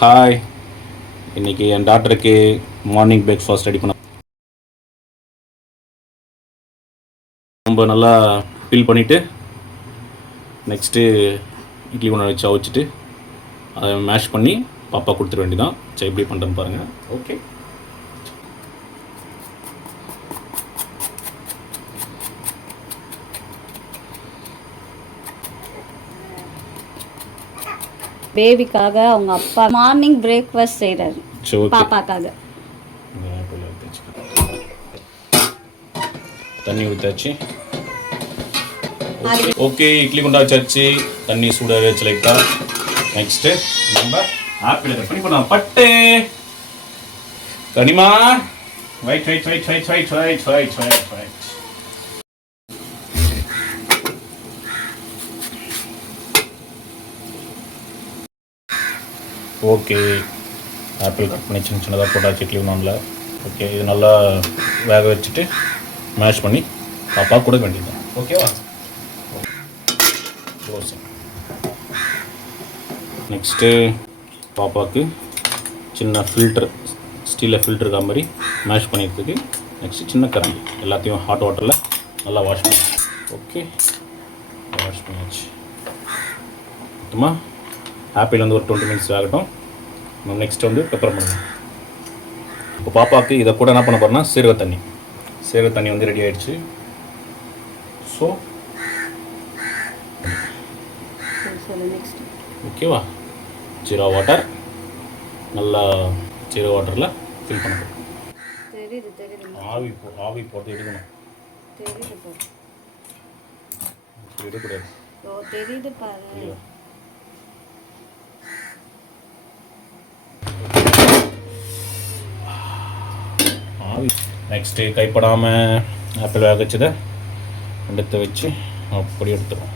Hi, இன்றைக்கி என் டாக்டருக்கு morning breakfast ready பண்ண ரொம்ப நல்லா ஃபில் பண்ணிவிட்டு நெக்ஸ்ட்டு இட்லி குண்டா வச்சு அவிச்சிட்டு அதை மேஷ் பண்ணி பாப்பா கொடுத்துட வேண்டியதான். சரி, எப்படி பண்ணுறேன்னு பாருங்கள். ஓகே, பேபிக்காக அவங்க அப்பா மார்னிங் பிரேக்ஃபாஸ்ட் செய்கிறாரு பாப்பாக்காக. தண்ணி ஊற்றாச்சு. ஓகே, இட்லி குண்டா வச்சாச்சு. தண்ணி சூடாக வச்சு லைட்டாக. நெக்ஸ்ட்டு நம்ம ஆப்பிள் கட் பண்ணி பண்ணலாம். பட்டு கனிமா right right right right right right right right right. Okay, apple cut பண்ணி சின்ன சின்னதாக போட்டாச்சு இட்லி குண்டானில். ஓகே, இது நல்லா வேக வச்சுட்டு மேஷ் பண்ணி பாப்பா கொடுக்க வேண்டியது. ஓகேவா? நெக்ஸ்ட்டு பாப்பாவுக்கு சின்ன ஃபில்டர், ஸ்டீலில் ஃபில்டர் இருக்க மாதிரி மேஷ் பண்ணிக்கிறதுக்கு நெக்ஸ்ட்டு சின்ன கரண்டி எல்லாத்தையும் ஹாட் வாட்டரில் நல்லா வாஷ் பண்ணி. ஓகே, வாஷ் பண்ணியாச்சு. சும்மா ஆப்பிள் வந்து ஒரு 20 மினிட்ஸ் ஆகட்டும். நம்ம நெக்ஸ்ட் வந்து பெப்பர் பண்ணணும். இப்போ பாப்பாவுக்கு இதை கூட என்ன பண்ண போகிறோம்னா சீரக தண்ணி வந்து ரெடி ஆகிடுச்சு. ஸோ ஓகேவா, ஜீரா வாட்டர் நல்லா ஜீரா வாட்டரில் ஃபில் பண்ண போகிறோம். ஆவி போட்டு எடுக்கணும். எடுக்கூடாது. நெக்ஸ்ட்டு கைப்படாமல் ஆப்பிள் வேக வச்சதை எடுத்து வச்சு அப்படி எடுத்துடும்.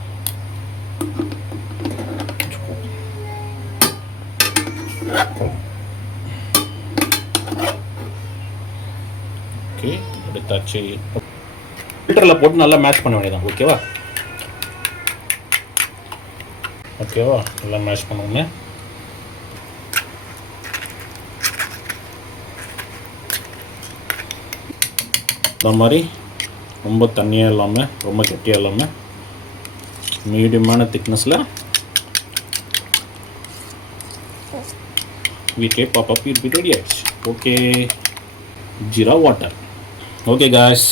ஓகே, எடுத்தாச்சு. ஃபில்டரில் போட்டு நல்லா மேஷ் பண்ண வேண்டியதான். ஓகேவா, நல்லா மேஷ் பண்ணுவோங்க. இந்த மாதிரி ரொம்ப தண்ணியாக இல்லாமல் ரொம்ப கெட்டியாக இல்லாமல் மீடியமான திக்னஸில் வீட்லேயே பாப்பா பீட் ரெடி ஆகிடுச்சு. Okay, jeera water. Okay guys,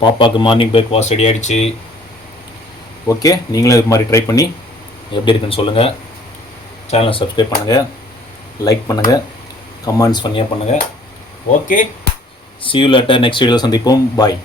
பாப்பாவுக்கு மார்னிங் பிரேக்ஃபாஸ்ட் ரெடி ஆகிடுச்சு. ஓகே, நீங்களும் இது மாதிரி ட்ரை பண்ணி எப்படி இருக்குன்னு சொல்லுங்கள். சேனலை சப்ஸ்கிரைப் பண்ணுங்கள், லைக் பண்ணுங்கள், கமெண்ட்ஸ் பண்ணியாக பண்ணுங்கள். Okay, see you later. Next video சந்திப்போம். Bye.